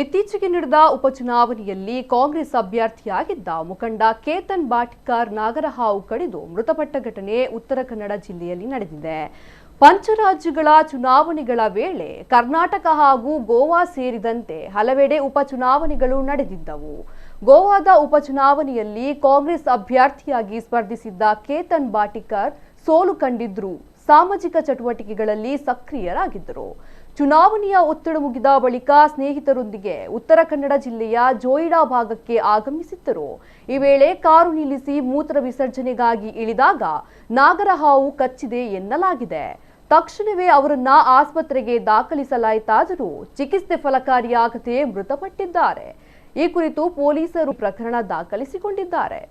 ಇತ್ತೀಚೆಗೆ ನಡೆದ ಉಪಚುನಾವಣೆಯಲ್ಲಿ ಕಾಂಗ್ರೆಸ್ ಅಭ್ಯರ್ಥಿಯಾಗಿದ್ದ ಮುಖಂಡ ಕೇತನ್ ಬಾಟಿಕಾರ್ ನಾಗರಹಾವು ಕಡಿದು ಮೃತಪಟ್ಟ ಘಟನೆ ಉತ್ತರ ಕನ್ನಡ ಜಿಲ್ಲೆಯಲ್ಲಿ ನಡೆದಿದೆ. ಪಂಚರಾಜ್ಯಗಳ ಚುನಾವಣೆಗಳ ವೇಳೆ ಕರ್ನಾಟಕ ಹಾಗೂ ಗೋವಾ ಸೇರಿದಂತೆ ಹಲವೆಡೆ ಉಪಚುನಾವಣೆಗಳು ನಡೆದಿದ್ದವು. ಗೋವಾದ ಉಪಚುನಾವಣೆಯಲ್ಲಿ ಕಾಂಗ್ರೆಸ್ ಅಭ್ಯರ್ಥಿಯಾಗಿ ಸ್ಪರ್ಧಿಸಿದ್ದ ಕೇತನ್ ಬಾಟಿಕಾರ್ ಸೋಲು ಕಂಡಿದ್ರು. ಸಾಮಾಜಿಕ ಚಟುವಟಿಕೆಗಳಲ್ಲಿ ಸಕ್ರಿಯರಾಗಿದ್ದರು. ಚುನಾವಣೆಯ ಒತ್ತಡ ಮುಗಿದ ಬಳಿಕ ಸ್ನೇಹಿತರೊಂದಿಗೆ ಉತ್ತರ ಕನ್ನಡ ಜಿಲ್ಲೆಯ ಜೋಯಿಡಾ ಭಾಗಕ್ಕೆ ಆಗಮಿಸಿದ್ದರು. ಈ ವೇಳೆ ಕಾರು ನಿಲ್ಲಿಸಿ ಮೂತ್ರ ವಿಸರ್ಜನೆಗಾಗಿ ಇಳಿದಾಗ ನಾಗರಹಾವು ಕಚ್ಚಿದೆ ಎನ್ನಲಾಗಿದೆ. ತಕ್ಷಣವೇ ಅವರನ್ನ ಆಸ್ಪತ್ರೆಗೆ ದಾಖಲಿಸಲಾಯಿತಾದರೂ ಚಿಕಿತ್ಸೆ ಫಲಕಾರಿಯಾಗದೆ ಮೃತಪಟ್ಟಿದ್ದಾರೆ. ಈ ಕುರಿತು ಪೊಲೀಸರು ಪ್ರಕರಣ ದಾಖಲಿಸಿಕೊಂಡಿದ್ದಾರೆ.